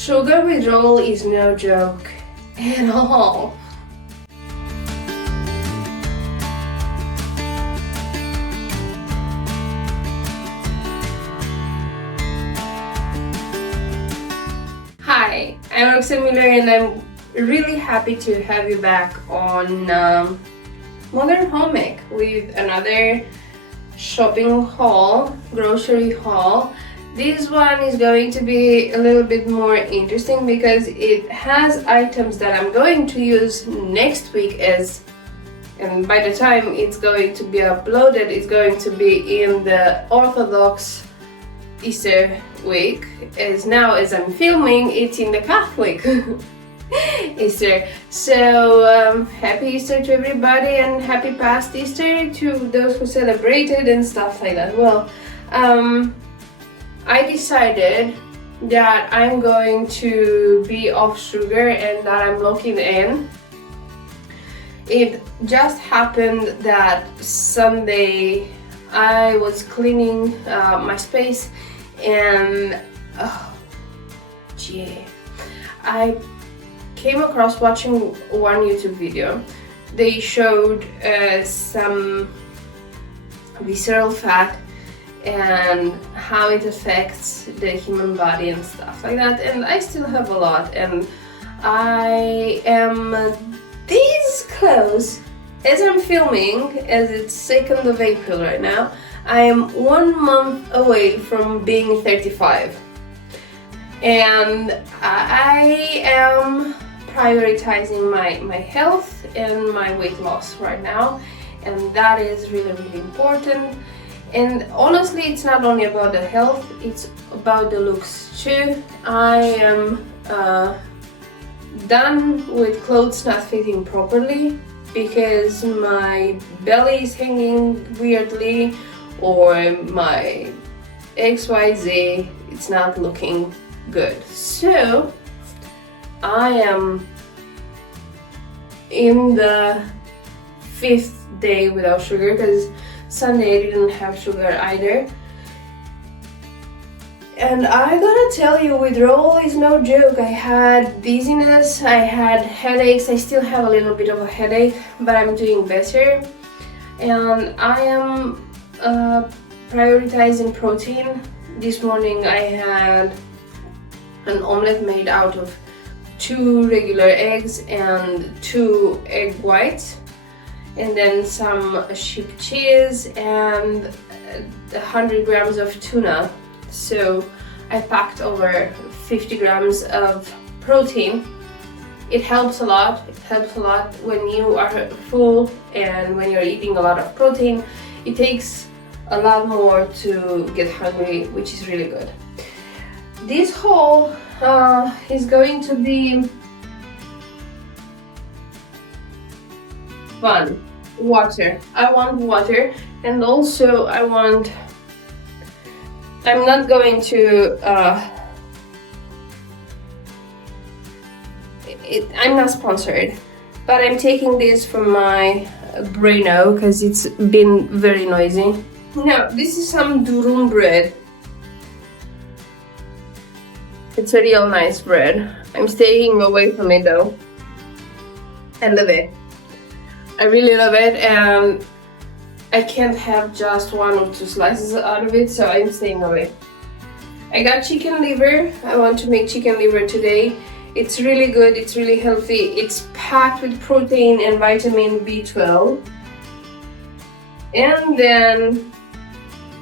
Sugar withdrawal is no joke at all. Hi, I'm Roxanne Miller and I'm really happy to have you back on Modern Home Ec with another shopping haul, grocery haul. This one is going to be a little bit more interesting because it has items that I'm going to use next week, and by the time it's going to be uploaded, it's going to be in the Orthodox Easter week. As I'm filming, it's in the Catholic Easter. So happy Easter to everybody and happy past Easter to those who celebrated and stuff like that. Well, I decided that I'm going to be off sugar and that I'm locking in. It just happened that Sunday I was cleaning my space and I came across watching one YouTube video. They showed some visceral fat and how it affects the human body and stuff like that, and I still have a lot, and I am this close as I'm filming, as it's 2nd of April right now. I am 1 month away from being 35 and I am prioritizing my health and my weight loss right now, and that is really important. And honestly, it's not only about the health, it's about the looks too. I am done with clothes not fitting properly because my belly is hanging weirdly, or my XYZ, it's not looking good. So I am in the 5th day without sugar because Sunday I didn't have sugar either. And I gotta tell you, withdrawal is no joke. I had dizziness, I had headaches, I still have a little bit of a headache, but I'm doing better. And I am prioritizing protein. This morning I had an omelette made out of 2 regular eggs and 2 egg whites, and then some sheep cheese and 100 grams of tuna. So I packed over 50 grams of protein. It helps a lot. It helps a lot when you are full and when you're eating a lot of protein. It takes a lot more to get hungry, which is really good. This haul is going to be fun. Water. I want water, and also I'm not going to I'm not sponsored, but I'm taking this from my Brano because it's been very noisy. Now, this is some durum bread. It's a real nice bread. I'm staying away from it though. I love it. I really love it, and I can't have just 1 or 2 slices out of it, so I'm staying away. I got chicken liver. I want to make chicken liver today. It's really good, it's really healthy. It's packed with protein and vitamin B12. And then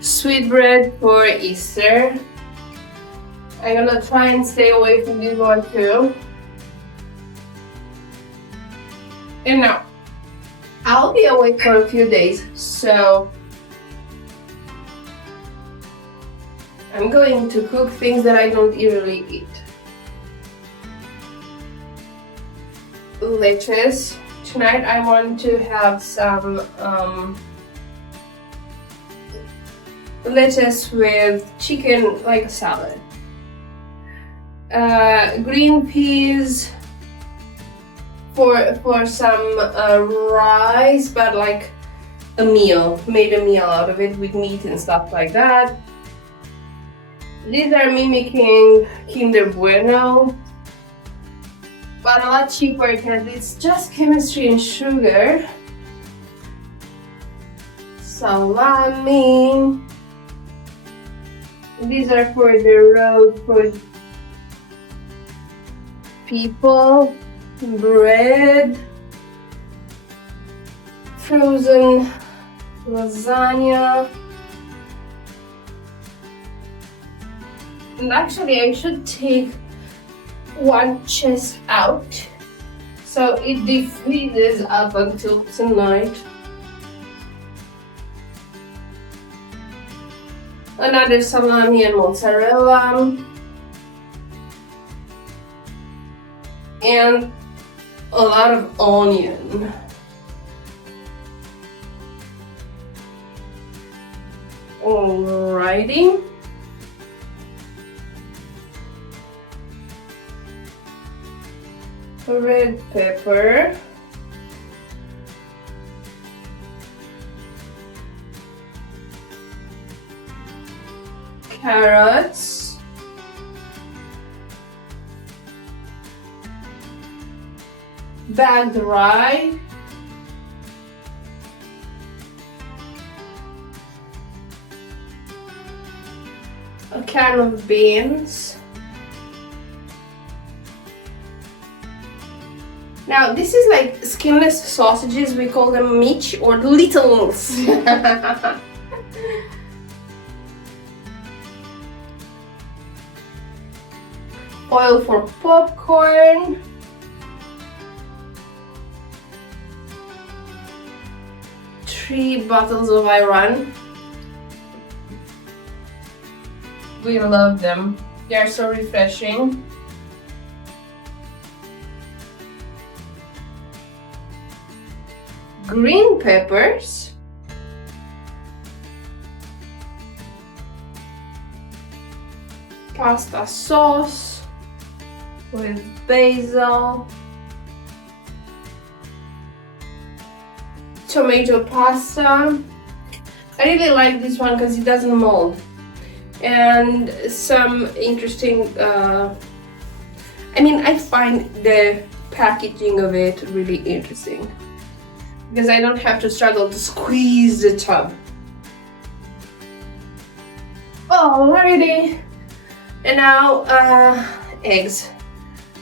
sweetbread for Easter. I'm gonna try and stay away from this one too. And now, I'll be away for a few days, so I'm going to cook things that I don't usually eat. Lettuce. Tonight I want to have some lettuce with chicken, like a salad. Green peas for some rice, but like made a meal out of it with meat and stuff like that. These are mimicking Kinder Bueno, but a lot cheaper because it's just chemistry and sugar. Salami. These are for the road food people. Bread. Frozen lasagna. And actually I should take one chest out so it defreezes up until tonight. Another salami and mozzarella. And a lot of onion. Alrighty. Red pepper. Carrots. Bagged rye. A can of beans. Now this is like skinless sausages, we call them Mitch or Littles. Oil for popcorn. Three bottles of Iran. We love them. They are so refreshing. Green peppers. Pasta sauce with basil. Tomato pasta. I really like this one because it doesn't mold. And some interesting, I find the packaging of it really interesting because I don't have to struggle to squeeze the tub. Alrighty, and now eggs.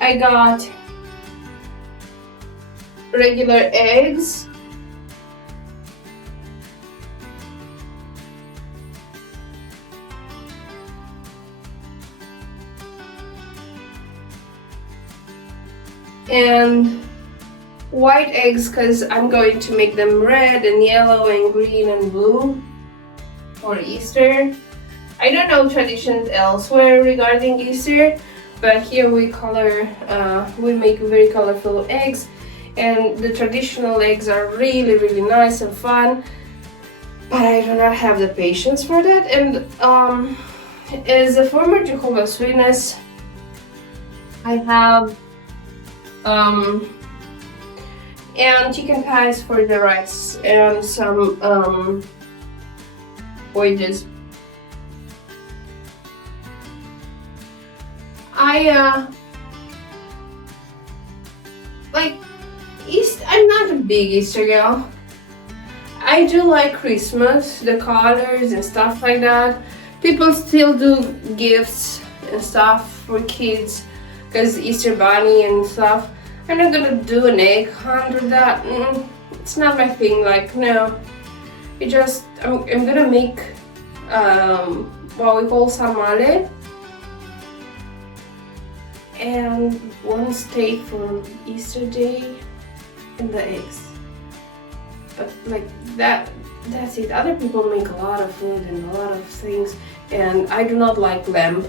I got regular eggs. And white eggs because I'm going to make them red and yellow and green and blue for Easter. I don't know traditions elsewhere regarding Easter, but here we make very colorful eggs, and the traditional eggs are really, really nice and fun, but I do not have the patience for that. And as a former Jehovah's Witness, I have and chicken pies for the rice and some wedges. I'm not a big Easter girl. I do like Christmas, the colors and stuff like that. People still do gifts and stuff for kids because Easter bunny and stuff. I'm not gonna do an egg hunt or that. It's not my thing. Like, no. I'm gonna make what we call sarmale and one steak for Easter day and the eggs. But like that's it. Other people make a lot of food and a lot of things, and I do not like lamb,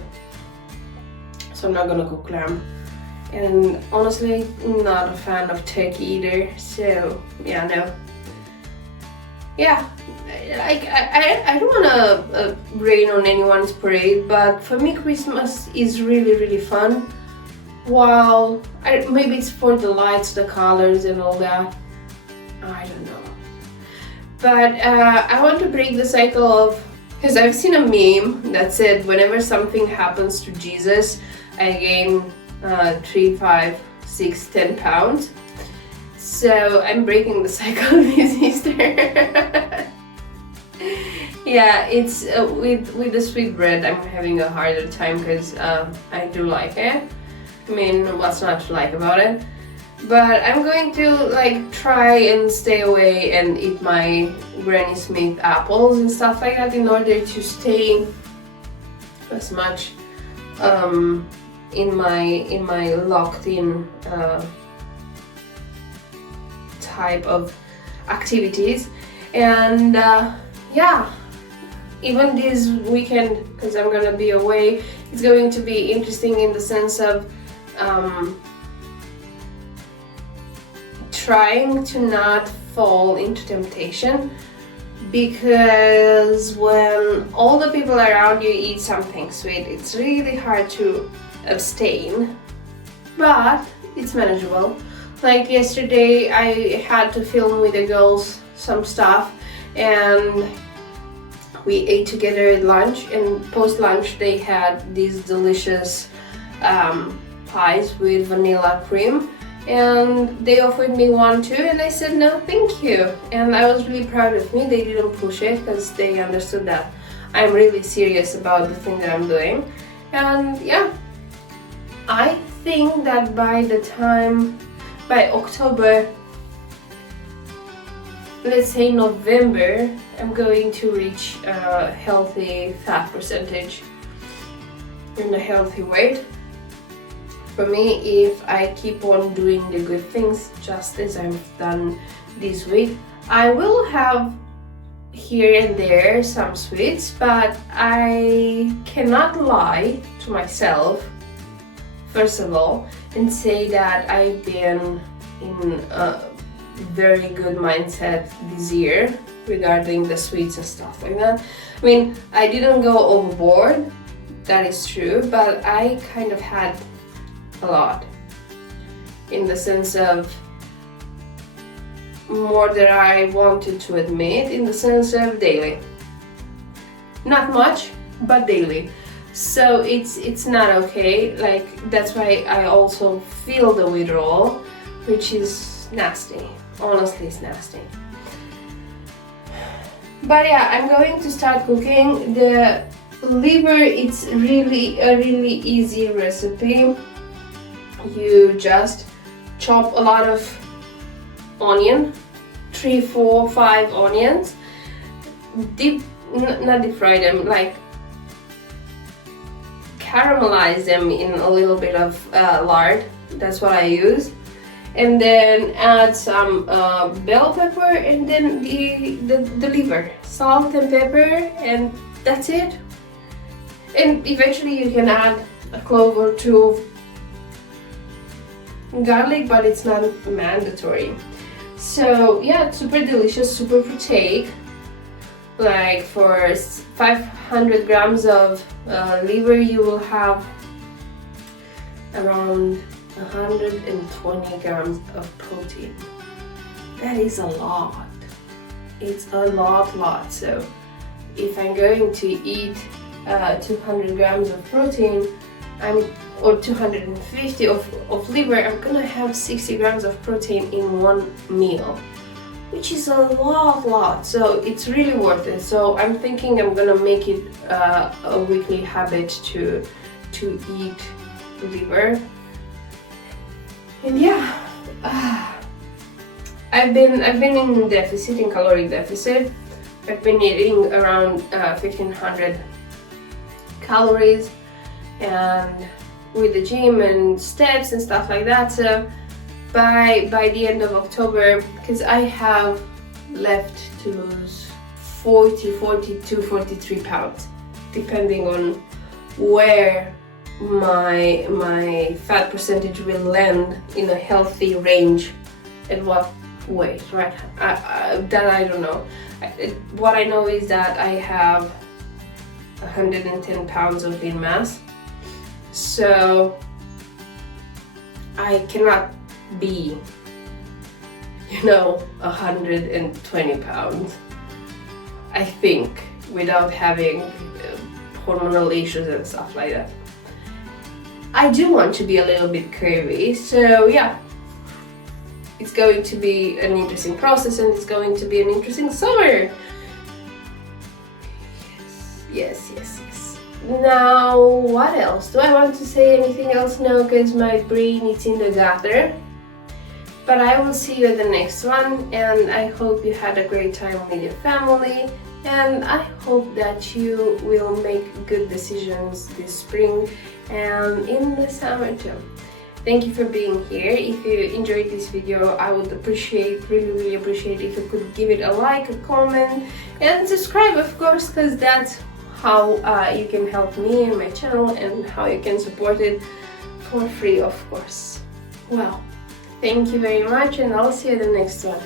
so I'm not gonna cook lamb. And honestly, not a fan of turkey either. So yeah, no. Yeah, I don't wanna rain on anyone's parade, but for me Christmas is really, really fun. While maybe it's for the lights, the colors and all that, I don't know. But I want to break the cycle of Because I've seen a meme that said whenever something happens to Jesus, I gain 3, 5, 6, 10 pounds. So I'm breaking the cycle this Easter. Yeah, it's with the sweet bread I'm having a harder time because I do like it. I mean, what's not to like about it? But I'm going to like try and stay away and eat my Granny Smith apples and stuff like that in order to stay as much in my locked in type of activities. And yeah, even this weekend, because I'm gonna be away, it's going to be interesting in the sense of trying to not fall into temptation, because when all the people around you eat something sweet, it's really hard to abstain, but it's manageable. Like yesterday I had to film with the girls some stuff, and we ate together at lunch, and post lunch they had these delicious pies with vanilla cream, and they offered me one too, and I said no thank you, and I was really proud of me. They didn't push it because they understood that I'm really serious about the thing that I'm doing. And yeah, I think that by October, let's say November, I'm going to reach a healthy fat percentage and a healthy weight. For me, if I keep on doing the good things just as I've done this week, I will have here and there some sweets, but I cannot lie to myself, first of all, and say that I've been in a very good mindset this year regarding the sweets and stuff like that. I mean, I didn't go overboard, that is true, but I kind of had a lot, in the sense of more than I wanted to admit, in the sense of daily. Not much, but daily. So it's not okay. Like, that's why I also feel the withdrawal, which is nasty. Honestly, it's nasty. But yeah, I'm going to start cooking. The liver, it's really a really easy recipe. You just chop a lot of onion, 3, 4, 5 onions, not deep fry them, like caramelize them in a little bit of lard. That's what I use. And then add some bell pepper, and then the liver, salt and pepper, and that's it. And eventually you can add a clove or two of garlic, but it's not mandatory. So yeah, it's super delicious, super proteic. Like for 500 grams of liver, you will have around 120 grams of protein. That is a lot. It's a lot. So if I'm going to eat 200 grams of protein, or 250 of liver, I'm gonna have 60 grams of protein in one meal, which is a lot. So it's really worth it. So I'm thinking I'm gonna make it a weekly habit to eat liver. And yeah, I've been in deficit, in caloric deficit. I've been eating around 1500 calories, and with the gym and steps and stuff like that. So by the end of October, because I have left to lose 40, 42, 43 pounds, depending on where my fat percentage will land in a healthy range at what weight, right? That I don't know. What I know is that I have 110 pounds of lean mass, so I cannot be, 120 pounds. I think without having hormonal issues and stuff like that. I do want to be a little bit curvy, so yeah, it's going to be an interesting process and it's going to be an interesting summer. Yes. Now, what else? Do I want to say anything else? No, because my brain is in the gutter. But I will see you at the next one, and I hope you had a great time with your family, and I hope that you will make good decisions this spring and in the summer too. Thank you for being here. If you enjoyed this video, I would really appreciate if you could give it a like, a comment, and subscribe, of course, because that's how you can help me and my channel and how you can support it for free, of course. Well, thank you very much, and I'll see you at the next one.